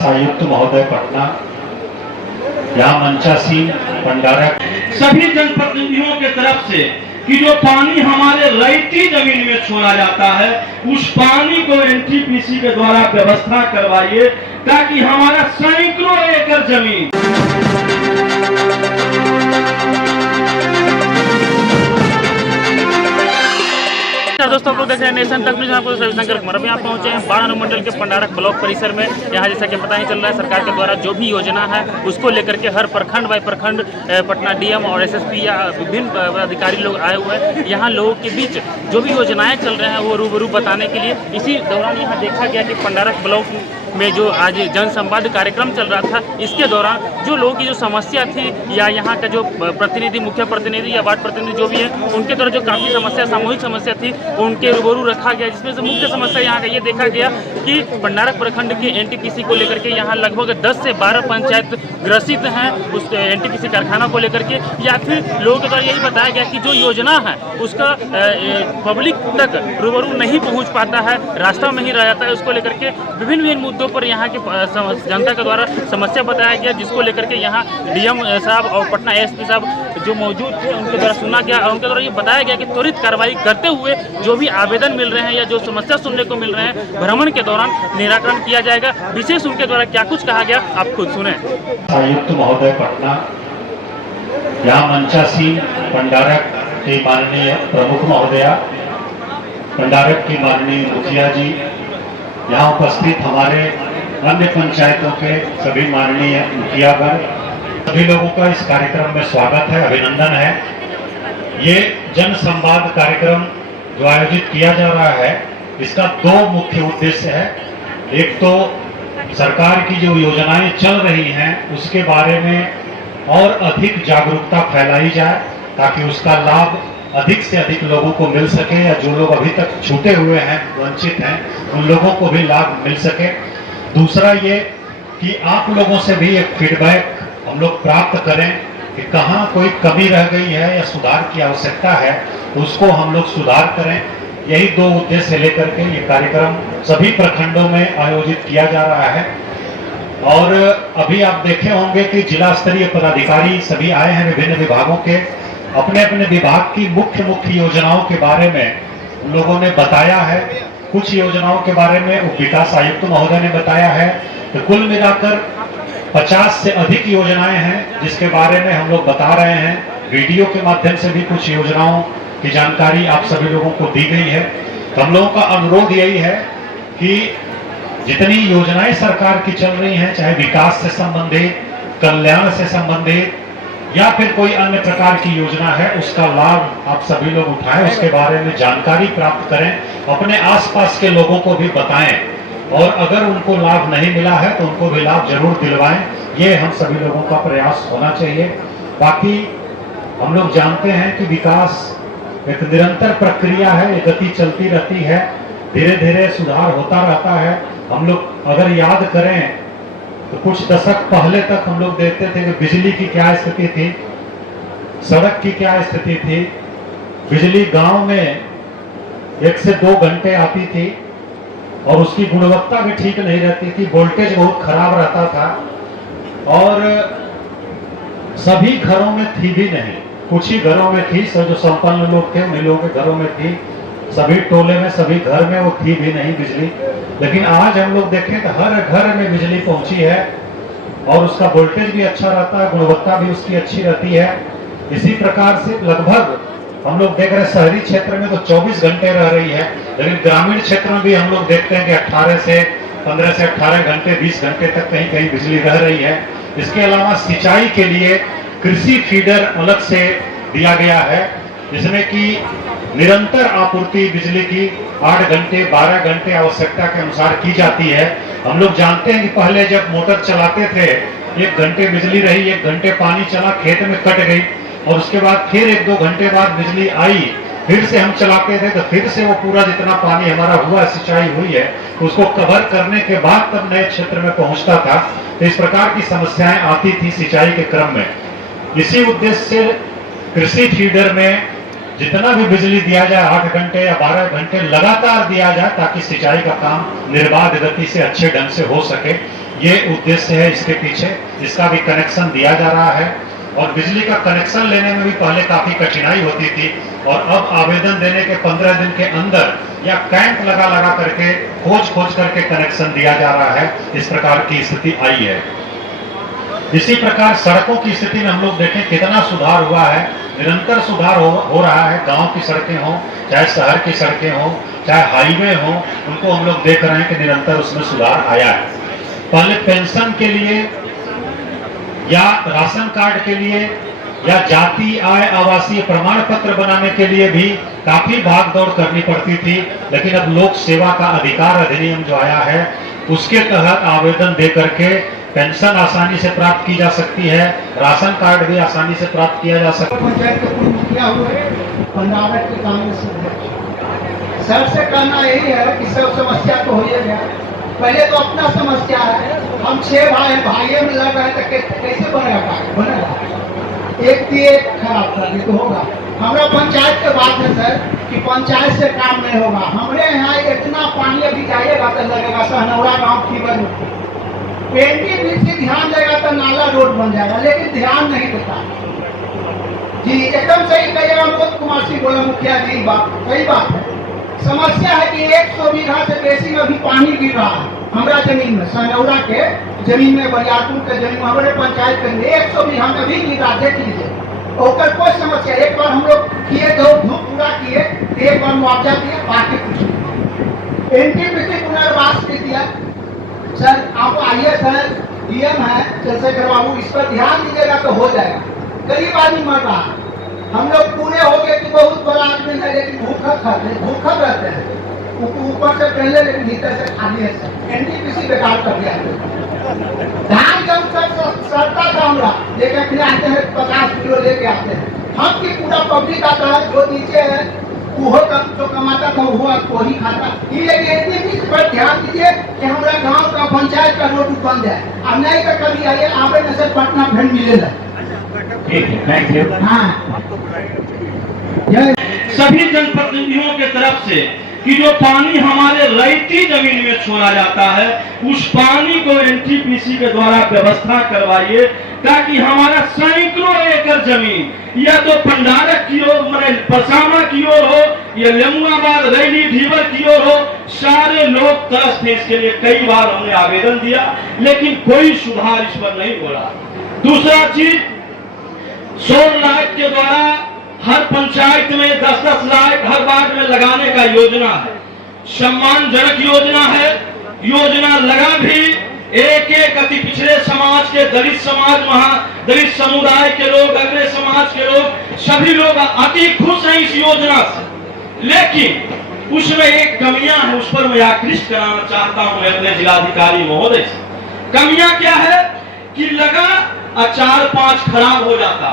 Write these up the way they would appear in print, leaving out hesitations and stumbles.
आयुक्त महोदय पटना, यहाँ मंचासीन पंडारक सभी जनप्रतिनिधियों के तरफ से कि जो पानी हमारे रैयती जमीन में छोड़ा जाता है उस पानी को एनटीपीसी के द्वारा व्यवस्था करवाइए ताकि हमारा सैकड़ों एकड़ जमीन दोस्तों को देख रहे हैं नेशन तक न्यूज़। आपको रविशंकर कुमार अभी यहाँ पहुंचे हैं बाड़ा अनुमंडल के पंडारक ब्लॉक परिसर में। यहाँ जैसा कि पता ही चल रहा है सरकार के द्वारा जो भी योजना है उसको लेकर के हर प्रखंड बाई प्रखंड पटना डीएम और एसएसपी या विभिन्न अधिकारी लोग आए हुए हैं। यहाँ लोगों के बीच जो भी योजनाएं चल रहे हैं वो रूबरू बताने के लिए। इसी दौरान यहाँ देखा गया कि पंडारक ब्लॉक में जो आज जनसंवाद कार्यक्रम चल रहा था इसके दौरान जो लोगों की जो समस्या थी या यहाँ का जो प्रतिनिधि मुख्य प्रतिनिधि या वार्ड प्रतिनिधि जो भी है उनके द्वारा जो काफ़ी समस्या सामूहिक समस्या थी उनके रूबरू रखा गया, जिसमें से मुख्य समस्या यहाँ का ये देखा गया कि पंडारक प्रखंड के एनटीपीसी को लेकर के यहाँ लगभग 10 से 12 पंचायत ग्रसित हैं उस एनटीपीसी कारखाना को लेकर के, या फिर लोगों के द्वारा यही बताया गया कि जो योजना है उसका पब्लिक तक रूबरू नहीं पहुँच पाता है, रास्ता में ही रह जाता है। उसको लेकर के विभिन्न मुद्दों पर यहाँ की जनता के द्वारा समस्या बताया गया, जिसको लेकर के यहाँ डीएम साहब और पटना एसपी साहब जो मौजूद थे उनके द्वारा सुना गया और उनके द्वारा ये बताया गया कि त्वरित कार्रवाई करते हुए जो भी आवेदन मिल रहे हैं या जो समस्या सुनने को मिल रहे हैं भ्रमण के दौरान निराकरण किया जाएगा। विशेष उनके द्वारा क्या कुछ कहा गया आप खुद सुने। आयुक्त महोदय पटना, यहाँ मंचासीन पंडारक के माननीय प्रमुख महोदया, पंडारक की माननीय मुखिया जी, यहाँ उपस्थित हमारे अन्य पंचायतों के सभी माननीय मुखियागण, सभी लोगों का इस कार्यक्रम में स्वागत है, अभिनंदन है। ये जन संवाद कार्यक्रम जो आयोजित किया जा रहा है इसका दो मुख्य उद्देश्य है। एक तो सरकार की जो योजनाएं चल रही हैं उसके बारे में और अधिक जागरूकता फैलाई जाए ताकि उसका लाभ अधिक से अधिक लोगों को मिल सके, या जो लोग अभी तक छूटे हुए हैं, वंचित हैं, उन लोगों को भी लाभ मिल सके। दूसरा ये कि आप लोगों से भी एक फीडबैक हम लोग प्राप्त करें कि कहाँ कोई कमी रह गई है या सुधार की आवश्यकता है, उसको हम लोग सुधार करें। यही दो उद्देश्य लेकर के ये कार्यक्रम सभी प्रखंडों में आयोजित किया जा रहा है। और अभी आप देखे होंगे कि जिला स्तरीय पदाधिकारी सभी आए हैं विभिन्न विभागों के, अपने अपने विभाग की मुख्य योजनाओं के बारे में उन लोगों ने बताया है। कुछ योजनाओं के बारे में उप विकास आयुक्त महोदय ने बताया है। तो कुल मिलाकर 50 से अधिक योजनाएं हैं जिसके बारे में हम लोग बता रहे हैं। वीडियो के माध्यम से भी कुछ योजनाओं की जानकारी आप सभी लोगों को दी गई है। तो हम लोगों का अनुरोध यही है कि जितनी योजनाएं सरकार की चल रही हैं, चाहे विकास से संबंधित, कल्याण से संबंधित या फिर कोई अन्य प्रकार की योजना है, उसका लाभ आप सभी लोग उठाएं, उसके बारे में जानकारी प्राप्त करें, अपने आसपास के लोगों को भी बताएं, और अगर उनको लाभ नहीं मिला है तो उनको भी लाभ जरूर दिलवाएं। ये हम सभी लोगों का प्रयास होना चाहिए। बाकी हम लोग जानते हैं कि विकास एक निरंतर प्रक्रिया है, एक गति चलती रहती है, धीरे धीरे सुधार होता रहता है। हम लोग अगर याद करें तो कुछ दशक पहले तक हम लोग देखते थे कि बिजली की क्या स्थिति थी, सड़क की क्या स्थिति थी। बिजली गांव में 1 से 2 घंटे आती थी और उसकी गुणवत्ता भी ठीक नहीं रहती थी, वोल्टेज बहुत खराब रहता था और सभी घरों में थी भी नहीं, कुछ ही घरों में थी। सब जो संपन्न लोग थे उन्हीं लोगों के घरों में थी, सभी टोले में सभी घर में वो थी भी नहीं बिजली। लेकिन आज हम लोग देखें तो हर घर में बिजली पहुंची है और उसका वोल्टेज भी अच्छा रहता है, गुणवत्ता भी उसकी अच्छी रहती है। इसी प्रकार से लगभग हम लोग देख रहे हैं शहरी क्षेत्र में तो 24 घंटे रह रही है, लेकिन ग्रामीण क्षेत्र में भी हम लोग देखते हैं कि 15 से 18 घंटे 20 घंटे तक कहीं कहीं बिजली रह रही है। इसके अलावा सिंचाई के लिए कृषि फीडर अलग से दिया गया है जिसमें कि निरंतर आपूर्ति बिजली की 8 घंटे 12 घंटे आवश्यकता के अनुसार की जाती है। हम लोग जानते हैं कि पहले जब मोटर चलाते थे 1 घंटे बिजली रही, 1 घंटे पानी चला, खेत में कट गई और उसके बाद फिर 1-2 घंटे बाद बिजली आई, फिर से हम चलाते थे तो फिर से वो पूरा जितना पानी हमारा हुआ सिंचाई हुई है उसको कवर करने के बाद तब नए क्षेत्र में पहुंचता था। तो इस प्रकार की समस्याएं आती थी सिंचाई के क्रम में। इसी उद्देश्य से कृषि फीडर में जितना भी बिजली दिया जाए 8 घंटे या 12 घंटे लगातार दिया जाए ताकि सिंचाई का काम निर्बाध गति से अच्छे ढंग से हो सके। ये उद्देश्य है इसके पीछे। इसका भी कनेक्शन दिया जा रहा है और बिजली का कनेक्शन लेने में भी पहले काफी कठिनाई होती थी और अब आवेदन देने के 15 दिन के अंदर या कैंप लगा करके खोज करके कनेक्शन दिया जा रहा है। इस प्रकार की स्थिति आई है। इसी प्रकार सड़कों की स्थिति में हम लोग देखें कितना सुधार हुआ है। निरंतर सुधार हो रहा है। गांव की सड़कें हों चाहे शहर की सड़कें हों चाहे हाईवे हों, उनको हम लोग देख रहे हैं कि निरंतर उसमें सुधार आया है। पहले पेंशन के लिए या राशन कार्ड के लिए या जाति आय आवासीय प्रमाण पत्र बनाने के लिए भी काफी भाग दौड़ करनी पड़ती थी, लेकिन अब लोक सेवा का अधिकार अधिनियम जो आया है उसके तहत आवेदन दे करके पेंशन आसानी से प्राप्त की जा सकती है, राशन कार्ड भी आसानी से प्राप्त किया जा सकता है। पंचायत के पूर्व मुखिया हुए, पंडारक के कांग्रेस अध्यक्ष। सर से कहना यही है कि सब समस्या तो हो ही गया। पहले तो अपना समस्या है। हम 6 भाइयों में लग रहे थे, कैसे बनेगा? एक भी एक खराब कर दी तो होगा। हमारा पंचायत के बात है सर कि पंचायत से काम नहीं होगा। हमारे यहाँ इतना पानी अभी जाइएगा तो लगेगा सहनौरा गाँव फीवर एनटीपीसी ध्यान देगा तो नाला रोड बन जाएगा, लेकिन ध्यान नहीं देता। जी एकदम सही कहिएगा। मोद कुमार सिंह बोला मुखिया जी, बात सही बात है। समस्या है कि 100 बीघा से बेसी में भी पानी गिर रहा है हमारा जमीन में, सहनौरा के जमीन में, बरियारपुर के जमीन में, हमारे पंचायत के 100 बीघा में भी गिर रहा। देख लीजिए और कोई समस्या। एक बार हम लोग किए, धूप पूरा किए, एक बार मुआवजा दिया, बाकी कुछ नहीं। एनटीपीसी पुनर्वास भी दिया। सर आप आइए सर, डीएम है चंद्रशेखर बाबू, इस पर ध्यान दीजिएगा तो हो जाएगा। गरीब आदमी मर रहा है। हम लोग पूरे हो गए कि बहुत बड़ा आदमी है लेकिन भूखा रहते हैं। ऊपर से पहले लेकिन भीतर से खाली है सर। एनटीपीसी बेकार कर दिया। धान जब तक सस्ता था हमारा लेके फिर आते हैं 50 किलो लेके आते हैं। हम की पूरा पब्लिक आता है, जो नीचे है वो जो कमाता था वो ही खाता। ये एनटीपीसी पर ध्यान दीजिए कि हमारा गांव का पंचायत का रोड बन जाए। अब नहीं तो कभी आइए आवे न सर पटना भेंट मिलेगा। Thank you. हाँ सभी जनप्रतिनिधियों के तरफ से कि जो पानी हमारे रैयती जमीन में छोड़ा जाता है उस पानी को एनटीपीसी के द्वारा व्यवस्था करवाइए, ताकि हमारा सैकड़ों एकड़ जमीन या तो पंडारक की ओर, मैंने परसामा की ओर हो या लेमुआबाद रैली ढीवर की ओर हो, सारे लोग तरस थे इसके लिए। कई बार हमने आवेदन दिया लेकिन कोई सुधार इस पर नहीं हो रहा। दूसरा चीज, 100 लाख के द्वारा हर पंचायत में 10-10 लाख हर वार्ड में लगाने का योजना है। सम्मानजनक योजना है। योजना लगा भी एक अति पिछड़े समाज के, दलित समाज, दलित समुदाय के लोग, अगले समाज के लोग, सभी लोग अति खुश हैं इस योजना से। लेकिन उसमें एक कमियां है, उस पर मैं आकृष्ट कराना चाहता हूं मैं अपने जिलाधिकारी महोदय से। कमियां क्या है कि लगा 4-5 खराब हो जाता,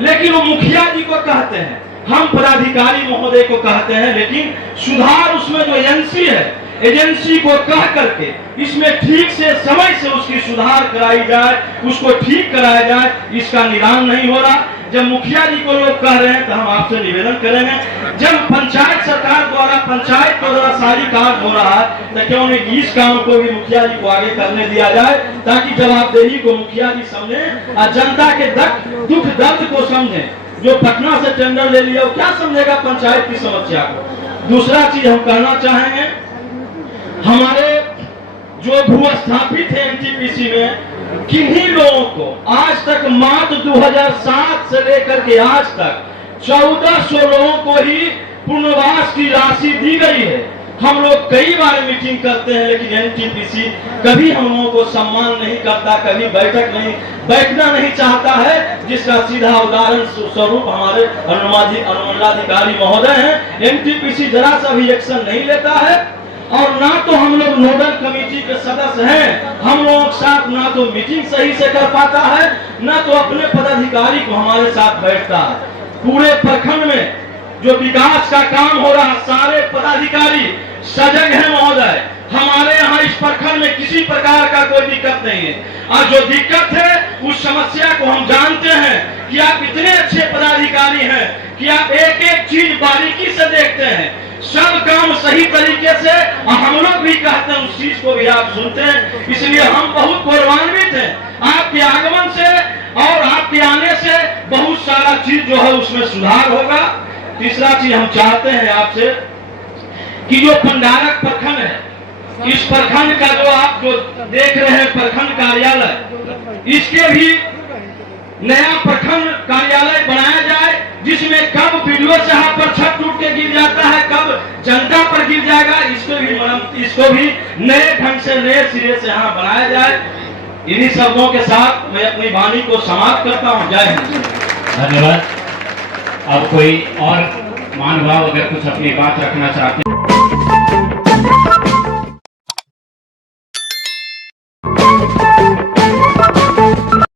लेकिन वो मुखिया जी को कहते हैं, हम पदाधिकारी महोदय को कहते हैं, लेकिन सुधार उसमें जो एजेंसी है, एजेंसी को कह करके इसमें ठीक से समय से उसकी सुधार कराई जाए, उसको ठीक कराया जाए, इसका निदान नहीं हो रहा। जब मुखिया जी को लोग कह रहे हैं तो हम आपसे निवेदन करेंगे, जब पंचायत सरकार द्वारा पंचायत को द्वारा सारी काम हो रहा है तो क्यों नहीं इस काम को भी मुखिया जी को आगे करने दिया जाए, ताकि जवाबदेही को मुखिया जी समझे और जनता के दुख दर्द को समझे। जो पटना से टेंडर ले लिया वो क्या समझेगा पंचायत की समस्या को। दूसरा चीज हम कहना चाहेंगे, हमारे जो भूस्थापित है एनटीपीसी में किन्हीं लोगों को आज तक मात्र 2007 से लेकर के आज तक 1400 लोगों को ही पुनर्वास की राशि दी गई है। हम लोग कई बार मीटिंग करते हैं लेकिन एनटीपीसी कभी हम लोगों को सम्मान नहीं करता, कभी बैठना नहीं चाहता है, जिसका सीधा उदाहरण स्वरूप हमारे अनुमंडलाधिकारी महोदय हैं। एनटीपीसी जरा सा भी एक्शन नहीं लेता है और ना तो हम लोग नोडल कमेटी के सदस्य हैं, हम लोगों के साथ ना तो मीटिंग सही से कर पाता है, ना तो अपने पदाधिकारी को हमारे साथ बैठता है। पूरे प्रखंड में जो विकास का काम हो रहा, सारे पदाधिकारी सजग हैं महोदय। हमारे यहाँ इस प्रखंड में किसी प्रकार का कोई दिक्कत नहीं है, और जो दिक्कत है उस समस्या को हम जानते हैं कि आप इतने अच्छे पदाधिकारी हैं कि आप एक एक चीज बारीकी से देखते हैं। सब काम सही तरीके से, और हम लोग भी कहते हैं उस चीज को भी आप सुनते हैं। इसलिए हम बहुत गौरवान्वित हैं आपके आगमन से, और आपके आने से बहुत सारा चीज जो है उसमें सुधार होगा। तीसरा चीज हम चाहते हैं आपसे कि जो पंडारक प्रखंड है, इस प्रखंड का जो आप जो देख रहे हैं प्रखंड कार्यालय, इसके भी नया प्रखंड कार्यालय बनाया जाए, जिसमें कब वीडियो साहब पर छत टूट के गिर जाता है, कब जनता पर गिर जाएगा, इसको भी नए ढंग से नए सिरे से यहाँ बनाया जाए। इन्हीं शब्दों के साथ मैं अपनी वाणी को समाप्त करता हूँ। जय हिंद। धन्यवाद। अब कोई और महानुभाव अगर कुछ अपनी बात रखना चाहते हैं।